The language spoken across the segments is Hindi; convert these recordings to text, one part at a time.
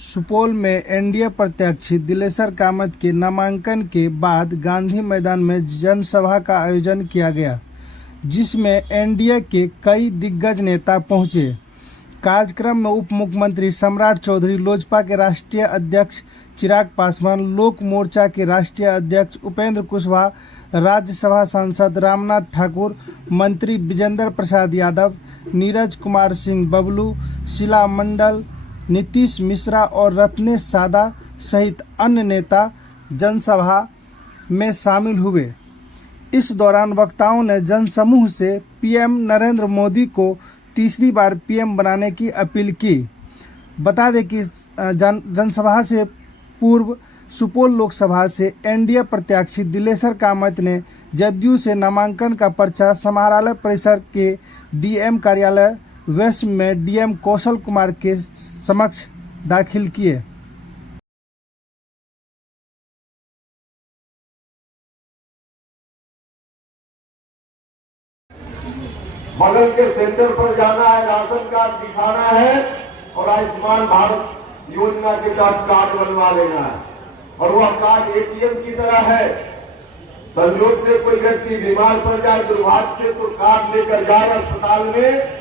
सुपौल में एनडीए प्रत्याशी दिलेश्वर कामत के नामांकन के बाद गांधी मैदान में जनसभा का आयोजन किया गया, जिसमें एनडीए के कई दिग्गज नेता पहुंचे। कार्यक्रम में उप मुख्यमंत्री सम्राट चौधरी, लोजपा के राष्ट्रीय अध्यक्ष चिराग पासवान, लोक मोर्चा के राष्ट्रीय अध्यक्ष उपेंद्र कुशवाहा, राज्यसभा सांसद रामनाथ ठाकुर, मंत्री विजेंद्र प्रसाद यादव, नीरज कुमार सिंह बबलू, शीला मंडल, नीतीश मिश्रा और रत्नेश सादा सहित अन्य नेता जनसभा में शामिल हुए। इस दौरान वक्ताओं ने जनसमूह से पीएम नरेंद्र मोदी को तीसरी बार पीएम बनाने की अपील की। बता दें कि जनसभा से पूर्व सुपौल लोकसभा से एनडीए प्रत्याशी दिलेश्वर कामत ने जदयू से नामांकन का पर्चा समाहरणालय परिसर के डीएम कार्यालय वेस्ट में डीएम कौशल कुमार के समक्ष दाखिल किए। बगल के सेंटर पर जाना है, राशन कार्ड दिखाना है और आयुष्मान भारत योजना के तहत कार्ड बनवा लेना है। और वह कार्ड एटीएम की तरह है। संयोग से कोई व्यक्ति बीमार पड़ जाए दुर्भाग्य से, तो कार्ड लेकर जाए अस्पताल में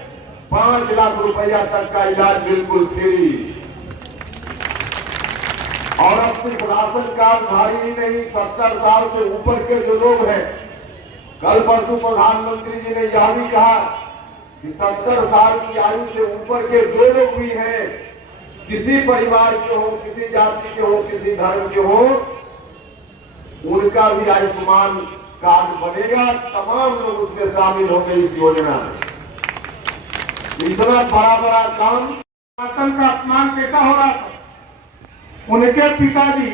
5 लाख रुपया तक का इलाज बिल्कुल फ्री। और अब सिर्फ राशन कार्ड धारी ही नहीं, 70 साल से ऊपर के जो लोग हैं, कल परसों प्रधानमंत्री जी ने यह भी कहा कि 70 साल की आयु से ऊपर के जो लोग भी हैं, किसी परिवार के हो, किसी जाति के हो, किसी धर्म के हो, उनका भी आयुष्मान कार्ड बनेगा। तमाम लोग उसमें शामिल होंगे इस योजना में। इतना बड़ा बड़ा काम, शासन का अपमान कैसा हो रहा था। उनके पिताजी,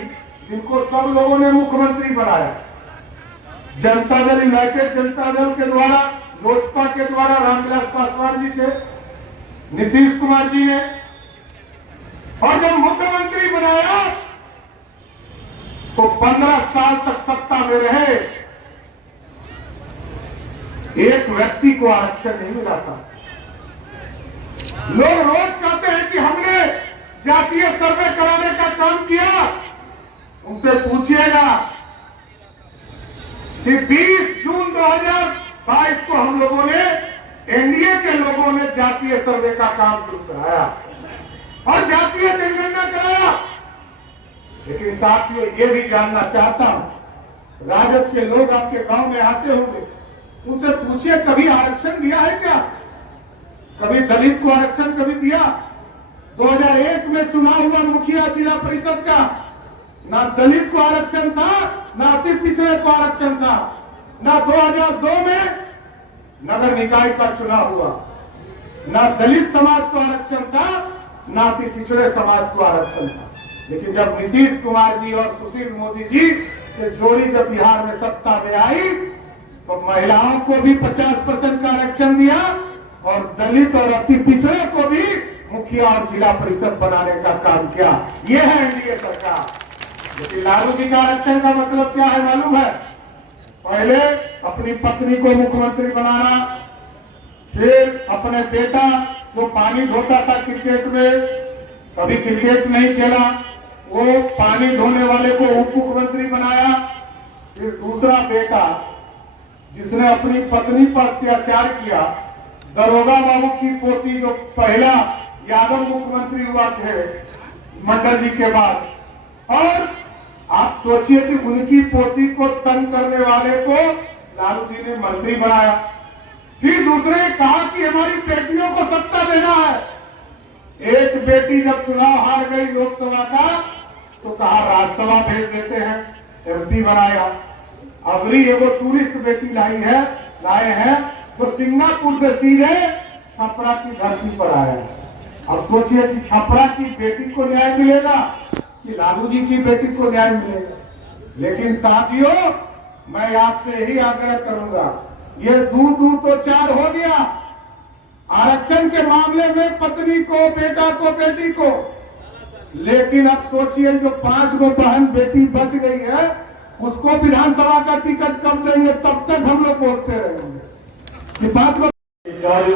जिनको सब लोगों ने मुख्यमंत्री बनाया, जनता दल, यूनाइटेड जनता दल के द्वारा, लोजपा के द्वारा रामविलास पासवान जी थे, नीतीश कुमार जी ने, और जब मुख्यमंत्री बनाया तो 15 साल तक सत्ता में रहे, एक व्यक्ति को आरक्षण नहीं मिला था। लोग रोज कहते हैं कि हमने जातीय सर्वे कराने का काम किया। उनसे पूछिएगा कि 20 जून 2022 को हम लोगों ने, एनडीए के लोगों ने जातीय सर्वे का काम शुरू कराया और जातीय जनगणना कराया। लेकिन साथियों, ये भी जानना चाहता हूं, राजद के लोग आपके गांव में आते होंगे, उनसे पूछिए कभी आरक्षण दिया है क्या? कभी दलित को आरक्षण कभी दिया? 2001 में चुनाव हुआ मुखिया जिला परिषद का, ना दलित को आरक्षण था, ना अति पिछड़े को आरक्षण था। ना 2002 में नगर निकाय का चुनाव हुआ, ना दलित समाज को आरक्षण था, ना अति पिछड़े समाज को आरक्षण था। लेकिन जब नीतीश कुमार जी और सुशील मोदी जी की जोड़ी जब बिहार में सत्ता में आई, तो महिलाओं को भी 50% का आरक्षण दिया और दलित और अति पिछड़े को भी मुखिया और जिला परिषद बनाने का काम किया। यह है एनडीए सरकार। लेकिन लालू जी का आरक्षण का मतलब क्या है मालूम है? पहले अपनी पत्नी को मुख्यमंत्री बनाना, फिर अपने बेटा जो पानी धोता था क्रिकेट में, कभी क्रिकेट नहीं खेला, वो पानी धोने वाले को उप मुख्यमंत्री बनाया। फिर दूसरा बेटा जिसने अपनी पत्नी पर अत्याचार किया, दरोगा बाबू की पोती, जो पहला यादव मुख्यमंत्री हुआ थे मंडल जी के बाद, और आप सोचिए कि उनकी पोती को तंग करने वाले को लालू जी ने मंत्री बनाया। फिर दूसरे ने कहा कि हमारी बेटियों को सत्ता देना है। एक बेटी जब चुनाव हार गई लोकसभा का, तो कहा राज्यसभा भेज देते हैं, एमपी बनाया। अगली एगो टूरिस्ट बेटी लाए हैं तो सिंगापुर से सीधे छपरा की धरती पर आया है। अब सोचिए कि छपरा की बेटी को न्याय मिलेगा कि लालू जी की बेटी को न्याय मिलेगा। लेकिन साथियों, मैं आपसे यही आग्रह करूंगा, ये 2-2 तो 4 हो गया। आरक्षण के मामले में पत्नी को, बेटा को, बेटी को। लेकिन अब सोचिए जो 5 गो बहन बेटी बच गई है, उसको विधानसभा का टिकट कब देंगे? तब तक हम लोग बोलते रहेंगे कि 5 गो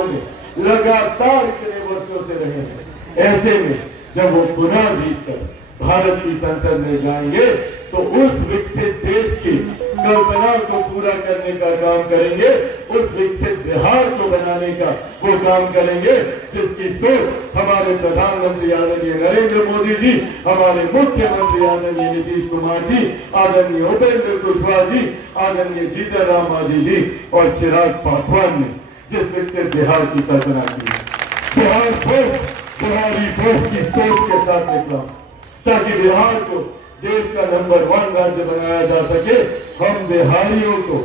में लगातार इतने वर्षों से रहे हैं। ऐसे में जब वो पुनः जीतकर भारत की संसद में जाएंगे तो उस विकसित देश की कल्पना को पूरा करने का काम करेंगे, उस विकसित बिहार को बनाने का वो काम करेंगे जिसकी सोच हमारे प्रधानमंत्री आदरणीय नरेंद्र मोदी जी, हमारे मुख्यमंत्री आदरणीय नीतीश कुमार जी, आदरणीय उपेंद्र कुशवाहा जी, आदरणीय जीतन राम मांझी जी और चिराग पासवान ने जिस विकसित बिहार की कल्पना की। बिहार फर्स्ट, बिहारी फर्स्ट की सोच के साथ निकला ताकि बिहार को देश का नंबर 1 राज्य बनाया जा सके। हम बिहारियों को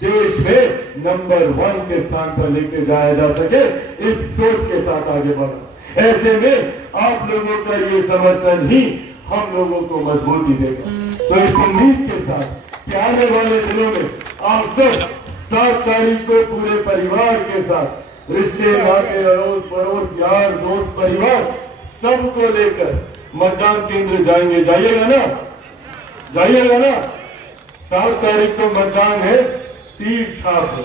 देश में नंबर 1 के स्थान पर लेके जाया जा सके, इस सोच के साथ आगे बढ़ा। ऐसे में आप लोगों का ये समर्थन ही हम लोगों को मजबूती देगा। तो इस उम्मीद के साथ कि आने वाले दिनों में आप सब 7 तारीख को पूरे परिवार के साथ, रिश्ते नाते अड़ोस पड़ोस यार दोस्त परिवार सबको लेकर मतदान केंद्र जाएंगे। जाइएगा ना, जाइएगा ना। 7 तारीख को मतदान है, तीर छाप है।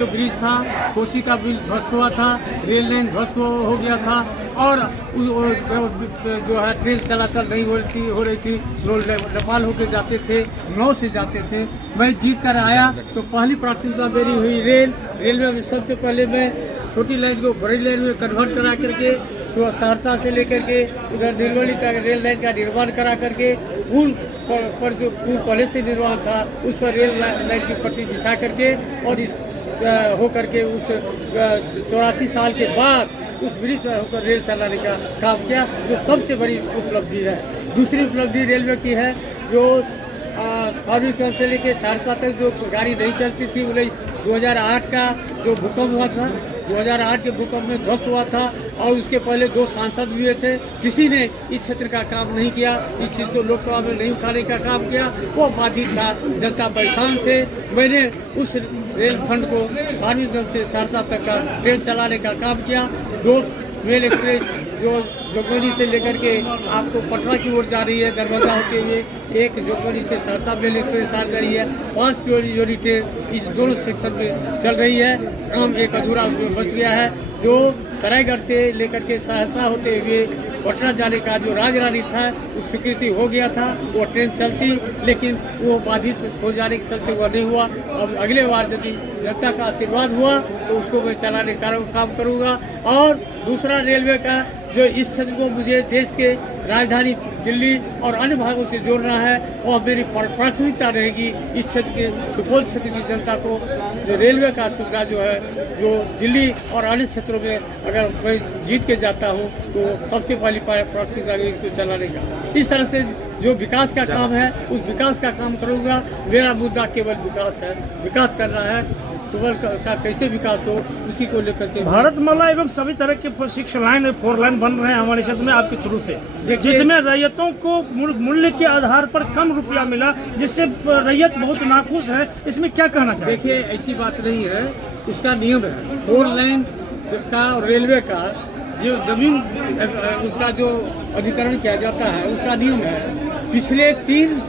जो ब्रिज था, कोसी का ब्रिज ध्वस्त हुआ था, रेल लाइन ध्वस्त हो गया था और जो है ट्रेन चलाचल नहीं हो रही थी। लोग नेपाल होकर जाते थे, नाव से जाते थे। मैं जीत कर आया तो पहली प्राथमिकता मेरी हुई रेलवे में सबसे पहले मैं छोटी लाइन को बड़ी लाइन में कन्वर्ट करा करके सहरसा से लेकर के उधर दिलवली तक रेल लाइन का निर्माण करा करके पुल पर जो पुल पहले से निर्माण था उस पर रेल लाइन की पट्टी बिछा करके और इस हो करके उस 84 साल के बाद उस ब्रिज पर होकर रेल चलाने का काम किया, जो सबसे बड़ी उपलब्धि है। दूसरी उपलब्धि रेलवे की है जो फार्मेश्वर से लेकर सहरसा तक जो गाड़ी नहीं चलती थी, 2008 का जो भूकंप हुआ था, 2008 के भूकंप में ध्वस्त हुआ था और उसके पहले 2 सांसद हुए थे। किसी ने इस क्षेत्र का काम नहीं किया, इस चीज़ को लोकसभा में नहीं उठाने का काम किया, वो बाधित था, जनता परेशान थे। मैंने उस रेल खंड को फार्मेश्वर से सहरसा तक का ट्रेन चलाने का काम किया। 2 मेल एक्सप्रेस जो जोगबनी से लेकर के आपको पटना की ओर जा रही है, दरभंगा होते हुए, एक जोगबनी से सहरसा मेल एक्सप्रेस आ रही है। 5 जोड़ी ट्रेन इस दोनों सेक्शन में चल रही है। काम एक अधूरा उसमें बच गया है। जो सरायगढ़ से लेकर के सहरसा होते हुए पटना जाने का जो राजरानी था उस स्वीकृति हो गया था, वो ट्रेन चलती, लेकिन वो बाधित हो जाने के चलते वो नहीं हुआ। अब अगले बार यदि जनता का आशीर्वाद हुआ तो उसको मैं चलाने का काम करूँगा। और दूसरा रेलवे का जो इस क्षेत्र को मुझे देश के राजधानी दिल्ली और अन्य भागों से जोड़ना है, और मेरी प्राथमिकता रहेगी इस क्षेत्र के सुपौल क्षेत्र की जनता को जो रेलवे का सुविधा जो है, जो दिल्ली और अन्य क्षेत्रों में अगर मैं जीत के जाता हूँ तो सबसे पहली प्राथमिकता इसको चलाने का। इस तरह से जो विकास का काम है उस विकास का काम करूँगा। मेरा मुद्दा केवल विकास है, विकास करना है। सुबह का कैसे विकास हो उसी को लेकर के भारतमाला एवं सभी तरह के 6 लाइन और 4 लाइन बन रहे हैं हमारे क्षेत्र में आपके थ्रू से, जिसमें रैयतों को मूल्य के आधार पर कम रुपया मिला, जिससे रैयत बहुत नाखुश है। इसमें क्या कहना चाहिए? देखिए, ऐसी बात नहीं है, उसका नियम है। 4 लाइन का और रेलवे का जो जमीन उसका जो अधिकरण किया जाता है उसका नियम है। पिछले 3